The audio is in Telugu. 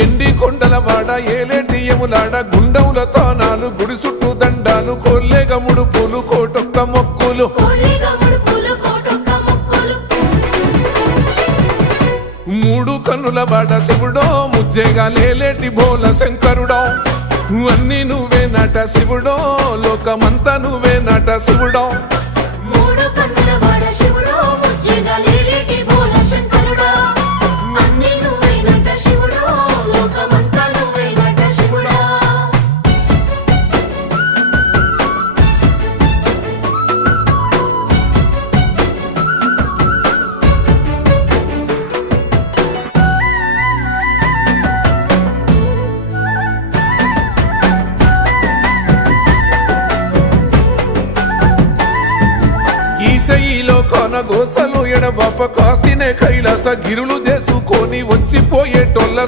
ఎండి కొండల వాడ ఏలేటియములాడ గుండముల తానాలు గుడి చుట్టూ దండాలు కొల్లేగ ముడుపులు కోటొక్క మొక్కులు మూడు కన్నుల వాడ శివుడో ముజ్జేగా లేలేటి బోల శంకరుడో అన్ని నువ్వే నట శివుడో లోకమంతా నువ్వే నట శివుడో ఈశయిలో కొనగోసలు ఎడబాప కాసినే కైలాస గిరులు చేసుకొని వచ్చిపోయేటోళ్ళ